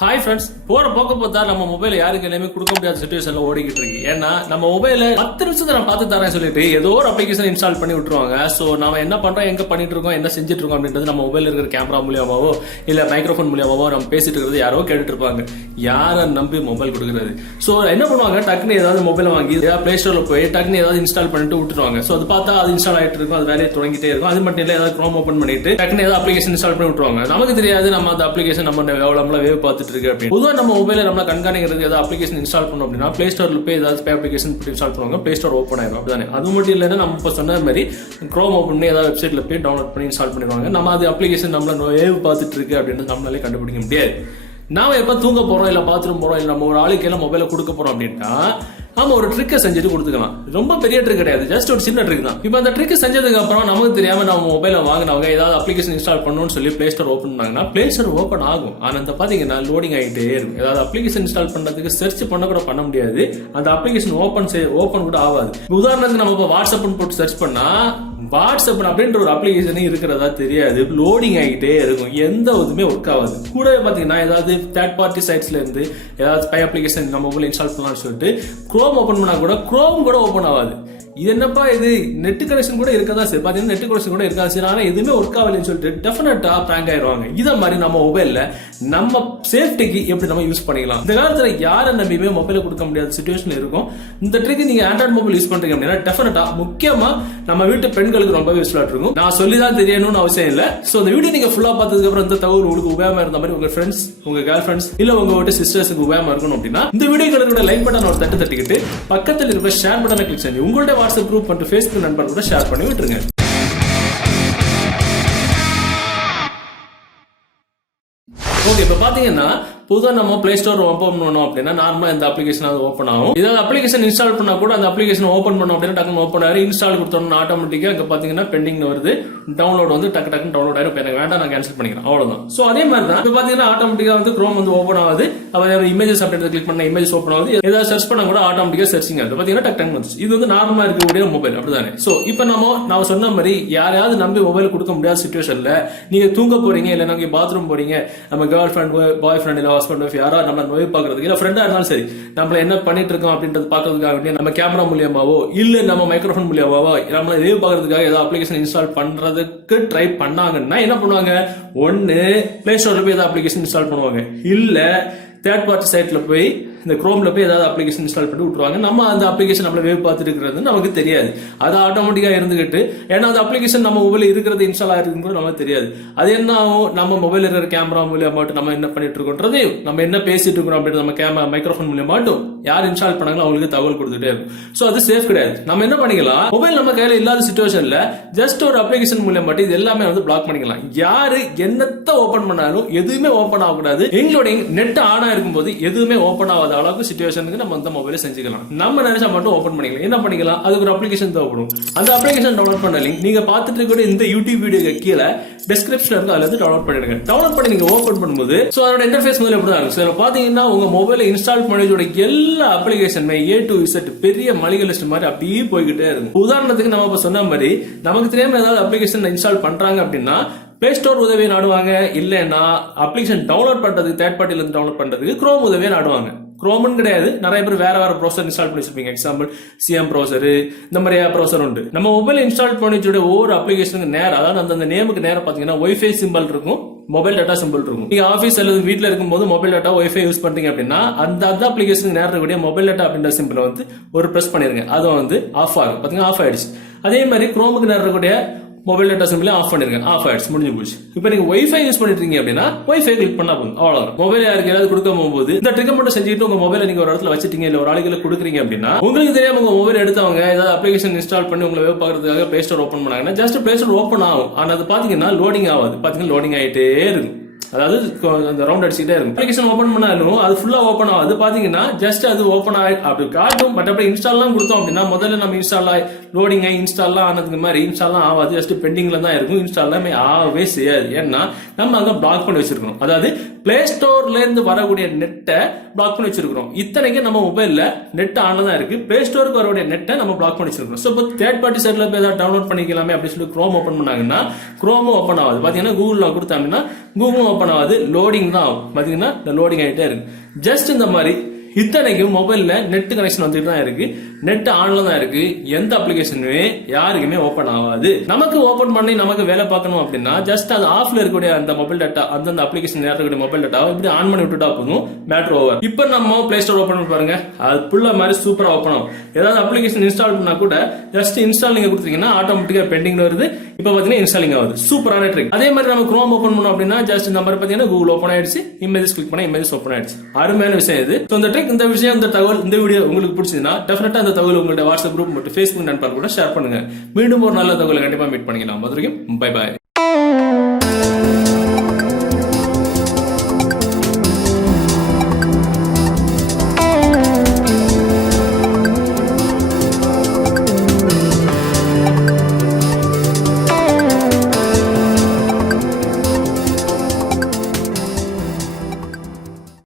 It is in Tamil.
ஹாய் ஃப்ரெண்ட்ஸ், போற போக்க பார்த்தா நம்ம மொபைல் யாருக்கு எல்லாமே கொடுக்க முடியாத சிச்சுவேஷன்ல ஓடிக்கிட்டு இருக்கு. ஏன்னா நம்ம மொபைல 10 நிமிஷத்தை நான் பார்த்து தரேன் சொல்லிட்டு ஏதோ ஒரு அப்ளிகேஷன் இன்ஸ்டால் பண்ணி விட்டுருவாங்க. சோ நம்ம என்ன பண்றோம், எங்க பண்ணிட்டு இருக்கோம், என்ன செஞ்சுட்டு இருக்கோம் அப்படின்றது நம்ம மொபைல் இருக்கிற கேமரா மூலியமாவோ இல்ல மைக்ரோஃபோன் மூலியமாவோ நம்ம பேசிட்டு இருக்கிறது யாரோ கேட்டுட்டு இருப்பாங்க. யாரை நம்பி மொபைல் கொடுக்குறது? சோ என்ன பண்ணுவாங்க, டக்குன்னு ஏதாவது மொபைல் வாங்கி பிளே ஸ்டோர்ல போய் டக்குன்னு ஏதாவது இன்ஸ்டால் பண்ணிட்டு விட்டுருவாங்க. சோ அது பார்த்தா அது இன்ஸ்டால் ஆயிட்டு இருக்கும், அது வேலையை தொடங்கிட்டே இருக்கும். அது மட்டும் இல்ல, ஏதாவது க்ரோம் ஓபன் பண்ணிட்டு டக்குன்னு ஏதாவது அப்ளிகேஷன் இன்ஸ்டால் பண்ணி விட்டுருவாங்க. நமக்கு தெரியாது நம்ம அந்த அப்ளிகேஷன் நம்ம எவ்வளவு வேவ் பார்த்துட்டு இருக்கு அப்படின்னு. பொதுவாக நம்ம மொபைல நம்ம கண்காணிக்கிறது ஏதாவது அப்ளிகேஷன் இன்ஸ்டால் பண்ணோம் அப்படின்னா பிளே ஸ்டோர்ல போய் ஏதாவது ஸ்பே அப்ளிகேஷன் இன்ஸ்டால் பண்ணுவாங்க, பிளே ஸ்டோர் ஓப்பன் ஆயிடும். அப்படிதானே? அது மட்டும் இல்லைன்னா நம்ம இப்போ சொன்ன மாதிரி க்ரோம் ஓப்பன் பண்ணி ஏதாவது வெப்சைட்ல போய் டவுன்லோட் பண்ணி இன்ஸ்டால் பண்ணிடுவாங்க. நம்ம அது அப்ளிகேஷன் நம்மள வேவ் பார்த்துட்டு இருக்கு அப்படின்றது நம்மளாலே கண்டுபிடிக்க முடியாது. நாம எப்ப தூங்க போறோம், இல்ல பாத்ரூம் போறோம், இல்ல நம்ம ஒரு ஆளுக்கு எல்லாம் மொபைல கொடுக்க போறோம் அப்படின்னா நம்ம ஒரு ட்ரிக்கை செஞ்சுட்டு கொடுத்துக்கலாம். ரொம்ப பெரிய ட்ரிக் கிடையாது, ஜஸ்ட் ஒரு சின்ன ட்ரிக் தான். இப்போ அந்த ட்ரிக் செஞ்சதுக்கு அப்புறம் நமக்கு தெரியாம நம்ம மொபைல வாங்கினவங்க ஏதாவது அப்ளிகேஷன் இன்ஸ்டால் பண்ணணும்னு சொல்லி பிளே ஸ்டோர் ஓப்பன் பண்ணாங்கன்னா பிளே ஸ்டோர் ஓப்பன் ஆகும். ஆனா அந்த பாத்தீங்கன்னா லோடிங் ஆகிட்டே இருக்கும். ஏதாவது அப்ளிகேஷன் இன்ஸ்டால் பண்றதுக்கு சர்ச் பண்ண கூட பண்ண முடியாது, அந்த அப்ளிகேஷன் ஓப்பன் கூட ஆகாது. உதாரணத்துக்கு நம்ம இப்போ வாட்ஸ்அப் போட்டு சர்ச் பண்ணா வாட்ஸ்அப் அப்படின்ற ஒரு அப்ளிகேஷன் இருக்கிறதா தெரியாது, லோடிங் ஆகிட்டே இருக்கும், எந்த இதுவுமே ஒர்க் ஆகாது. கூடவே பாத்தீங்கன்னா ஏதாவது தேர்ட் பார்ட்டி சைட்ஸ்ல இருந்து ஏதாவது ஸ்பை அப்ளிகேஷன் நம்ம மொபைல் இன்ஸ்டால் பண்ணலாம்னு சொல்லிட்டு க்ரோம் ஓபன் பண்ணா கூட க்ரோம் கூட ஓபன் ஆகாது. இது என்னப்பா இது, நெட் கனெக்ஷன் கூட இருக்கதா சரி, பாத்தீங்கன்னா நெட் கனெக்ஷன் கூட இருக்கா சரி, ஆனா எதுவுமே ஒர்க் ஆகலன்னு சொல்லிட்டு டெஃபினட்டா பிராங்க் ஆயிருவாங்க. இத மாதிரி நம்ம மொபைல்ல நம்ம சேஃப்டிக்கு எப்படி நம்ம யூஸ் பண்ணிக்கலாம். இந்த காலத்துல யாரை நம்பியுமே மொபைல கொடுக்க முடியாத சிச்சுவேஷன் இருக்கும். இந்த ட்ரிக் நீங்க ஆண்ட்ராய்ட் மொபைல் யூஸ் பண்றீங்க அப்படின்னா டெஃபினட்டா முக்கியமா நம்ம வீட்டு பெண்களுக்கு ரொம்ப யூஸ்ஃபுல்லா இருக்கும். நான் சொல்லிதான் தெரியணும்னு அவசியம் இல்ல. சோ இந்த வீடியோ நீங்க ஃபுல்லா பார்த்ததுக்கு அப்புறம் இந்த தகவல் உங்களுக்கு உபயோகமா இருந்த மாதிரி உங்க ஃப்ரெண்ட்ஸ், உங்க கேர்ள் ஃப்ரெண்ட்ஸ் இல்ல உங்க சிஸ்டர்ஸுக்கு உபயோகமா இருக்கணும் அப்படின்னா இந்த வீடியோக்களோட லைக் பட்டன் ஒரு தட்டிக்கிட்டு பக்கத்தில் இருக்கிற ஷேர் பட்டனை கிளிக் பண்ணி உங்களுடைய வாட்ஸ்அப் குரூப் மற்றும் Facebook நண்பர் கூட ஷேர் பண்ணி விட்டுருங்க. ஓகே, இப்ப பாத்தீங்கன்னா புதுவா நம்ம பிளே ஸ்டோர் ஓபன் பண்ணோம் அப்படின்னா நார்மலா இந்த அப்ளிகேஷன் ஓப்பன் ஆகும். ஏதாவது அப்ளிகேஷன் இன்ஸ்டால் பண்ணா கூட அந்த அப்ளிகேஷன் ஓப்பன் பண்ணோம் அப்படின்னா டக்குனு ஓப்பன் ஆயிரும். இன்ஸ்டால் கொடுத்தோம்னா ஆட்டோமேட்டிக்கா இங்க பாத்தீங்கன்னா பெண்டிங் வருது, டவுன்லோட் வந்து டக்கு டவுன்லோட் ஆயிரும். எனக்கு வேண்டாம், நான் கேன்சல் பண்ணிக்கிறேன், அவ்வளவுதான். சோ அதே மாதிரி தான் இப்ப பாத்தீங்கன்னா ஆட்டோமேட்டிக்கா வந்து க்ரோம் வந்து ஓப்பன் ஆகுது. அப்புறம் இமேஜஸ் அப்படின்றத கிளிக் பண்ண இமேஜ் ஓப்பன் ஆகுது. ஏதாவது சர்ச் பண்ணா கூட ஆட்டோமேட்டிக்கா சர்ச்சிங் ஆகுது. பாத்தீங்கன்னா டக்கு வந்துச்சு. இது வந்து நார்மலா இருக்கக்கூடிய மொபைல், அப்படிதானே? சோ இப்ப நான் சொன்ன மாதிரி யாரையாவது நம்பி மொபைல் கொடுக்க முடியாத சிச்சுவேஷன்ல நீங்க தூங்க போறீங்க, இல்ல நீங்க பாத்ரூம் போறீங்க, நம்ம கேர்ள் ஃபிரெண்ட், பாய் ஃபிரெண்ட், இல்ல ஹஸ்பண்ட் ஒய்ஃப் யாரா நம்ம நோய் பாக்குறதுக்கு, இல்ல ஃப்ரெண்டா இருந்தாலும் சரி, நம்ம என்ன பண்ணிட்டு இருக்கோம் அப்படின்றது பாக்குறதுக்காக வேண்டிய நம்ம கேமரா மூலியமாவோ இல்ல நம்ம மைக்ரோஃபோன் மூலியமாவோ நம்ம ரிவ்யூ பாக்குறதுக்காக ஏதாவது அப்ளிகேஷன் இன்ஸ்டால் பண்றதுக்கு ட்ரை பண்ணாங்கன்னா என்ன பண்ணுவாங்க, ஒன்னு பிளே ஸ்டோர்ல போய் ஏதாவது அப்ளிகேஷன் இன்ஸ்டால் பண்ணுவாங்க, இல்ல தேர்ட் பார்ட்டி சைட்ல போய் இந்த குரோம்ல போய் ஏதாவது அப்ளிகேஷன் இன்ஸ்டால் பண்ணி விட்டுருவாங்க. நம்ம அந்த அப்ளிகேஷன் நம்மள வேவ் பார்த்துட்டு இருக்கிறது நமக்கு தெரியாது. அது ஆட்டோமேட்டிக்கா இருந்துகிட்டு, ஏன்னா அந்த அப்ளிகேஷன் நம்ம மொபைல் இருக்கிறது இன்ஸ்டால் ஆயிருக்கும் கூட நமக்கு தெரியாது. அது என்ன ஆகும், நம்ம மொபைல் இருக்கிற கேமரா மூலியமா மட்டும் நம்ம என்ன பண்ணிட்டு இருக்கோன்றது, நம்ம என்ன பேசிட்டு இருக்கோம் அப்படின்னு நம்ம கேமரா மைக்ரோஃபோன் மூலியமா மட்டும் யார் இன்ஸ்டால் பண்ணாங்களோ அவங்களுக்கு தகவல் கொடுத்துட்டே இருக்கும். சோ அது சேஃப் கிடையாது. நம்ம என்ன பண்ணிக்கலாம், மொபைல் நம்ம கையில இல்லாத சிச்சுவேஷன்ல ஜஸ்ட் ஒரு அப்ளிகேஷன் மூலியம் மட்டும் இது எல்லாமே வந்து பிளாக் பண்ணிக்கலாம். யாரு என்னத்த ஓபன் பண்ணாலும் எதுவுமே ஓபன் ஆகக்கூடாது. எங்களுடைய நெட் ஆனா இருக்கும்போது எதுவுமே ஓபன் ஆகாத அளவுக்கு சிச்சுவேஷனுக்கு நம்ம அந்த மொபைலை செஞ்சுக்கலாம். நம்ம நினைச்சா மட்டும் ஓபன் பண்ணிக்கலாம். என்ன பண்ணிக்கலாம், அதுக்கு ஒரு அப்ளிகேஷன் தேவைப்படும். அந்த அப்ளிகேஷன் டவுன்லோட் பண்ண லிங்க் நீங்க பார்த்துட்டு இருக்க இந்த யூடியூப் வீடியோ கீழே டிஸ்கிரிப்ஷன்ல இருக்கு, அதுல இருந்து டவுன்லோட் பண்ணிடுங்க. டவுன்லோட் பண்ணி நீங்க ஓபன் பண்ணும்போது சோ அதோட இன்டர்ஃபேஸ் முதல்ல எப்படி இருக்கும். சோ பாத்தீங்கன்னா உங்க மொபைலை இன்ஸ்டால் பண்ணியோட எல்லா அப்ளிகேஷனுமே A to Z பெரிய மளிகை லிஸ்ட் மாதிரி அப்படியே போய்கிட்டே இருக்கும். உதாரணத்துக்கு நம்ம இப்ப சொன்ன மாதிரி நமக்கு தெரியாம ஏதாவது அப்ளிகேஷன் இன்ஸ்டால் பண்றாங்க அப்படின்னா பிளே ஸ்டோர் உதவியை நாடுவாங்க, இல்லைன்னா அப்ளிகேஷன் டவுன்லோட் பண்றதுக்கு தேர்ட் பார்ட்டில இருந்து டவுன்லோட் பண்றதுக்கு க்ரோம் உதவியை நாடுவாங்க. க்ரோம்னு கிடையாது, நிறைய பேர் வேற ப்ரௌசர் இன்ஸ்டால் பண்ணி வச்சிருப்பீங்க. எக்ஸாம்பிள் சிஎம் ப்ரௌசர், இந்த மாதிரி ப்ரௌசர் உண்டு. நம்ம மொபைல் இன்ஸ்டால் பண்ணி ஒவ்வொரு அப்ளிகேஷனுக்கு நேரம், அதாவது அந்த நேமுக்கு நேரம் பாத்தீங்கன்னா ஒய்ஃபை சிம்பிள் இருக்கும், மொபைல் டேட்டா சிம்பிள் இருக்கும். நீங்க ஆபீஸ் அல்லது வீட்டுல இருக்கும்போது மொபைல் டேட்டா ஒய்ஃபை யூஸ் பண்றீங்க அப்படின்னா அந்த அப்ளிகேஷனுக்கு நேரம் இருக்கக்கூடிய மொபைல் டேட்டா அப்படின்ற சிம்பிள் வந்து ஒரு பிரஸ் பண்ணிருங்க, அது வந்து ஆஃப் ஆகும். பாத்தீங்கன்னா ஆஃப் ஆயிடுச்சு. அதே மாதிரி குரோமுக்கு நேரம் இருக்கக்கூடிய மொபைல் டேட்டா சிம்பிள் ஆஃப் பண்ணிருங்க, ஆஃப் ஆயிடுச்சு, முடிஞ்சு போச்சு. இப்போ நீங்க ஒய்ஃபை யூஸ் பண்ணிட்டு இருக்கீங்க அப்படின்னா ஒய்ஃபை கிளிக் பண்ணா போதும், அவ்வளவு. மொபைல் யாருக்கு ஏதாவது கொடுக்க போகும்போது இந்த ட்ரிக் மட்டும் செஞ்சுட்டு உங்க மொபைலை நீங்க ஒரு இடத்துல வச்சிட்டீங்க, இல்ல ஒரு ஆளுகளை கொடுக்குறீங்க அப்படின்னா உங்களுக்கு தெரியாம உங்க மொபைல் எடுத்தவங்க ஏதாவது அப்ளிகேஷன் இன்ஸ்டால் பண்ணி உங்களை வேவ் பாக்குறதுக்காக பிளே ஸ்டோர் ஓப்பன் பண்ணாங்கன்னா ஜஸ்ட் பிளே ஸ்டோர் ஓப்பன் ஆகும். ஆனா அது பாத்தீங்கன்னா லோடிங் ஆகாது. பாத்தீங்கன்னா லோடிங் ஆயிட்டே இருக்கும், அதாவது அந்த ரவுண்ட் அடிச்சுட்டே இருக்கும். அப்ளிகேஷன் ஓபன் பண்ணாலும் அது ஃபுல்லா ஓபன் ஆகும். அது பாத்தீங்கன்னா ஜஸ்ட் அது ஓபன் ஆகி அப்படி காட்டும். பட் அப்படி இன்ஸ்டால்லாம் கொடுத்தோம் அப்படின்னா முதல்ல நம்ம இன்ஸ்டால் லோடிங் ஆகி இன்ஸ்டால்லாம் ஆனதுக்கு மாதிரி இன்ஸ்டால்லாம் ஆகாது, ஜஸ்ட் பெண்டிங்ல தான் இருக்கும். இன்ஸ்டால்லாமே ஆகவே செய்யாது. ஏன்னா நம்ம அங்க பிளாக் பண்ணி வச்சிருக்கோம். அதாவது பிளே ஸ்டோர்ல இருந்து வரக்கூடிய நெட்டை பிளாக் பண்ணி வச்சிருக்கோம். இத்தனைக்கு நம்ம மொபைல்ல நெட் ஆன்ல தான் இருக்கு. பிளே ஸ்டோருக்கு வரக்கூடிய நெட்டை நம்ம பிளாக் பண்ணி வச்சிருக்கோம். சோ இப்போ தேர்ட் பார்ட்டி சைட்ல போய் ஏதாவது டவுன்லோட் பண்ணிக்கலாமே அப்படின்னு சொல்லி குரோம் ஓபன் பண்ணாங்கன்னா குரோமும் ஓபன் ஆகுது. பாத்தீங்கன்னா கூகுள்ல கொடுத்தாங்கன்னா கூகுளும் ஓபன் ஆகுது, லோடிங் தான் ஆகும். பாத்தீங்கன்னா லோடிங் ஆகிட்டே இருக்கு. ஜஸ்ட் இந்த மாதிரி இத்தனைக்கும் மொபைல்ல நெட் கனெக்ஷன் வந்துட்டு தான் இருக்கு, நெட் ஆன்ல தான் இருக்கு. எந்த அப்ளிகேஷனுமே யாருக்குமே ஓபன் ஆகாது. நமக்கு ஓபன் பண்ணி நமக்கு வேலை பார்க்கணும் அப்படின்னா ஜஸ்ட் அது ஆஃப்ல இருக்கக்கூடிய அந்த மொபைல் டேட்டா, அந்த அப்ளிகேஷன் இருக்கக்கூடிய மொபைல் டேட்டாவை இப்படி ஆன் பண்ணி விட்டுட்டா போதும், மேட்டர் ஓவர். இப்ப நம்ம பிளே ஸ்டோர் ஓபன் பண்ணி பாருங்க, அது புள்ள மாதிரி சூப்பரா ஓபன் ஆகும். ஏதாவது அப்ளிகேஷன் இன்ஸ்டால் பண்ணா கூட ஜஸ்ட் இன்ஸ்டால் நீங்க கொடுத்தீங்கன்னா ஆட்டோமேட்டிக்கா பெண்டிங் வருது. இப்ப பாத்தீங்கன்னா இன்ஸ்டாலிங் ஆகுது. சூப்பரான ட்ரிக். அதே மாதிரி நம்ம குரோம் ஓபன் பண்ணோம் அப்படின்னா ஜஸ்ட் இந்த மாதிரி பாத்தீங்கன்னா கூகுள் ஓபன் ஆயிடுச்சு, இமேஜஸ் கிளிக் பண்ணா இமேஜஸ் ஓபன் ஆயிடுச்சு. அருமையான விஷயம் இது. இந்த ட்ரிக், இந்த விஷயம், இந்த தகவல், இந்த வீடியோ உங்களுக்கு பிடிச்சதுன்னா டெஃபினட்டா அந்த தகவல் உங்களுடைய வாட்ஸ்அப் குரூப் மற்றும் Facebook நண்பர்கள் கூட ஷேர் பண்ணுங்க. மீண்டும் ஒரு நல்ல தகவலை கண்டிப்பா மீட் பண்ணிக்கலாம். அது வரைக்கும் பை பாய்.